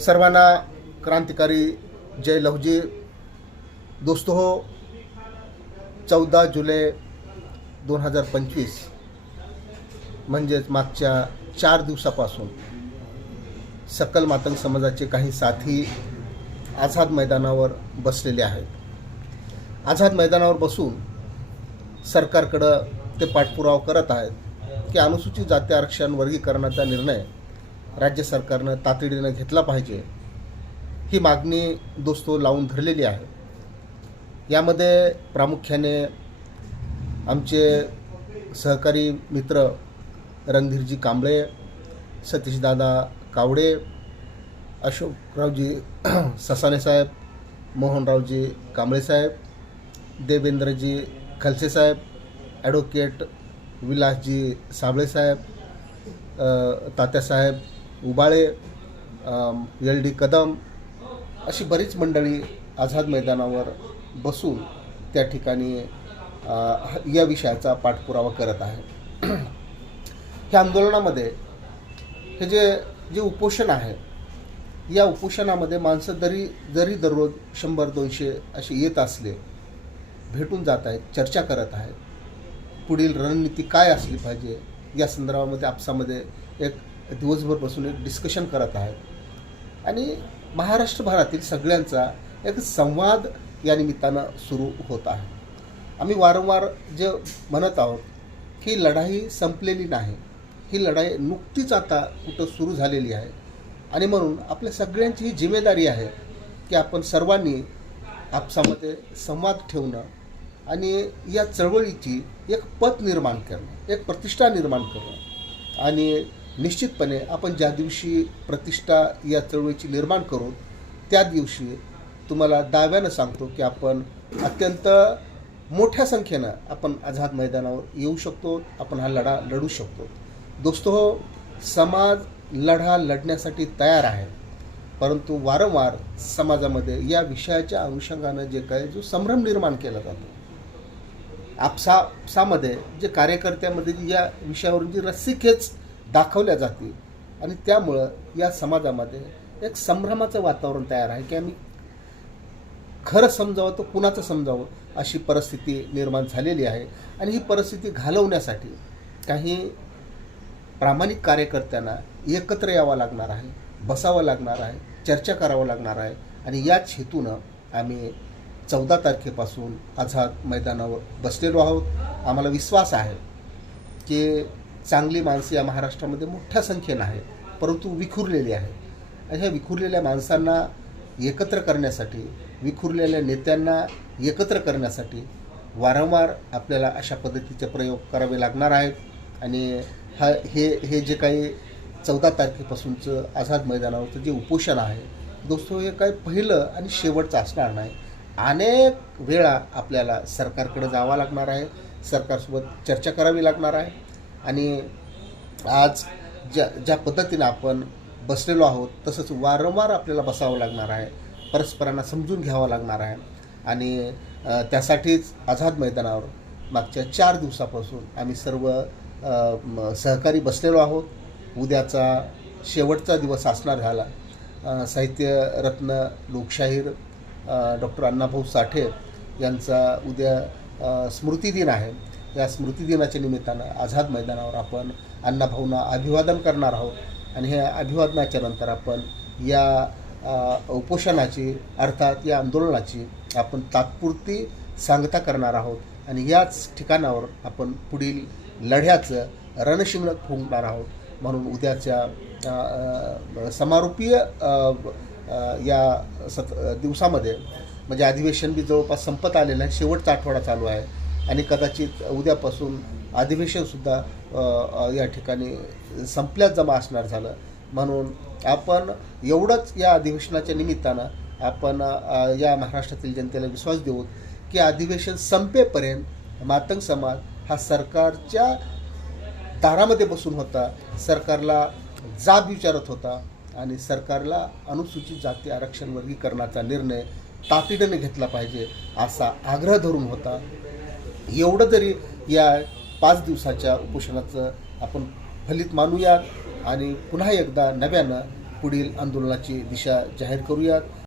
सर्वांना क्रांतिकारी जय लवजी दोस्तो हो चौदा जुलै दोन हजार पंचवीस म्हणजेच मागच्या चार दिवसापासून सकल मातंग समाजाचे काही साथी आझाद मैदानावर बसलेले आहेत. आझाद मैदानावर बसून सरकारकडं ते पाठपुरावा करत आहेत की अनुसूचित जाती आरक्षण वर्गीकरणाचा निर्णय राज्य सरकारनं तातडीनं घेतला पाहिजे ही मागणी दोस्तो लावून धरलेली आहे. यामध्ये प्रामुख्याने आमचे सहकारी मित्र रणधीरजी कांबळे सतीशदादा कावडे अशोकरावजी ससानेसाहेब मोहनरावजी कांबळे साहेब देवेंद्रजी खलसे साहेब advocate Vilasji Sablesaheb Tatyasaheb Ubale L D Kadam अशी बरीच मंडळी आझाद मैदानावर बसून त्या ठिकाणी या विषयाचा पाठपुरावा करत आहे ह्या आंदोलनामध्ये हे जे जे उपोषण आहे या उपोषणामध्ये माणसं जरी जरी दररोज शंभर दोनशे असे येत असले भेटून जात आहेत चर्चा करत आहेत पुढील रणनीती काय असली पाहिजे या संदर्भामध्ये आपसामध्ये एक दिवसभर बसून एक डिस्कशन करत आहेत. आणि महाराष्ट्रभरातील सगळ्यांचा एक संवाद या निमित्तानं सुरू होत आहे. आम्ही वारंवार जे म्हणत आहोत ही लढाई संपलेली नाही. ही लढाई नुकतीच आता कुठं सुरू झालेली आहे. आणि म्हणून आपल्या सगळ्यांची ही जिम्मेदारी आहे की आपण सर्वांनी आपसामध्ये संवाद ठेवणं आणि या चळवळीची एक पत निर्माण करणं एक प्रतिष्ठा निर्माण करणं. आणि निश्चितपणे आपण ज्या दिवशी प्रतिष्ठा या चळवळीची निर्माण करू त्या दिवशी तुम्हाला दाव्यानं सांगतो की आपण अत्यंत मोठ्या संख्येनं आपण आझाद मैदानावर येऊ शकतो आपण हा लढा लढू शकतो. दोस्तो हो समाज लढा लढण्यासाठी तयार आहे परंतु वारंवार समाजामध्ये या विषयाच्या अनुषंगानं जे काय जो संभ्रम निर्माण केला जातो आपसापसामध्ये जे कार्यकर्त्यामध्ये या विषयावरून जी रस्सीखेच दाखवल्या जाते आणि त्यामुळं या समाजामध्ये एक संभ्रमाचं वातावरण तयार आहे की आम्ही खरं समजावं तर कुणाचं समजावं अशी परिस्थिती निर्माण झालेली आहे. आणि ही परिस्थिती घालवण्यासाठी काही प्रामाणिक कार्यकर्त्यांना एकत्र यावं लागणार आहे बसावं लागणार आहे चर्चा करावं लागणार आहे. आणि याच हेतूनं आम्ही चौदा तारखेपासून आझाद मैदानावर बसलेलो आहोत. आम्हाला विश्वास आहे की चांगली माणसं या महाराष्ट्रामध्ये मोठ्या संख्येनं आहे परंतु विखुरलेली आहे आणि ह्या विखुरलेल्या माणसांना एकत्र करण्यासाठी विखुरलेल्या नेत्यांना एकत्र करण्यासाठी वारंवार आपल्याला अशा पद्धतीचे प्रयोग करावे लागणार आहेत. आणि हा हे हे जे काही चौदा तारखेपासूनचं आझाद मैदानावरचं जे उपोषण आहे दोस्तो हे काही पहिलं आणि शेवटचं असणार नाही. अनेक वेळा आपल्याला सरकारकडे जावं लागणार आहे. सरकारसोबत चर्चा करावी लागणार आहे. आणि आज ज्या ज्या पद्धतीनं आपण बसलेलो आहोत तसंच वारंवार आपल्याला बसावं लागणार आहे परस्परांना समजून घ्यावं लागणार आहे. आणि त्यासाठीच आझाद मैदानावर मागच्या चार दिवसापासून आम्ही सर्व सहकारी बसलेलो आहोत. उद्याचा शेवटचा दिवस असणार झाला. साहित्य साहित्यरत्न लोकशाहीर डॉक्टर अण्णाभाऊ साठे यांचा उद्या स्मृतिदिन आहे. या स्मृतिदिनाच्या निमित्तानं आझाद मैदानावर आपण अण्णाभाऊंना अभिवादन करणार आहोत. आणि ह्या अभिवादनाच्या नंतर आपण या उपोषणाची अर्थात या आंदोलनाची आपण तात्पुरती सांगता करणार आहोत. आणि याच ठिकाणावर आपण पुढील लढ्याचं रणशिंग फुंकणार आहोत. म्हणून उद्याच्या समारोपीय या सत दिवसामध्ये म्हणजे अधिवेशन बी जवळपास संपत आलेलं आहे. शेवटचा आठवडा चालू आहे. आणि कदाचित उद्यापासून अधिवेशनसुद्धा या ठिकाणी संपल्यात जमा असणार झालं. म्हणून आपण एवढंच या अधिवेशनाच्या निमित्तानं आपण या महाराष्ट्रातील जनतेला विश्वास देऊ की अधिवेशन संपेपर्यंत मातंग समाज हा सरकारच्या दारामध्ये बसून होता सरकारला जाब विचारत होता आणि सरकारला अनुसूचित जाती आरक्षण वर्गीकरणाचा निर्णय तातडीने घेतला पाहिजे असा आग्रह धरून होता. एवढं तरी या पाच दिवसाच्या उपोषणाचं आपण फलित मानूयात आणि पुन्हा एकदा नव्यानं पुढील आंदोलनाची दिशा जाहीर करूयात.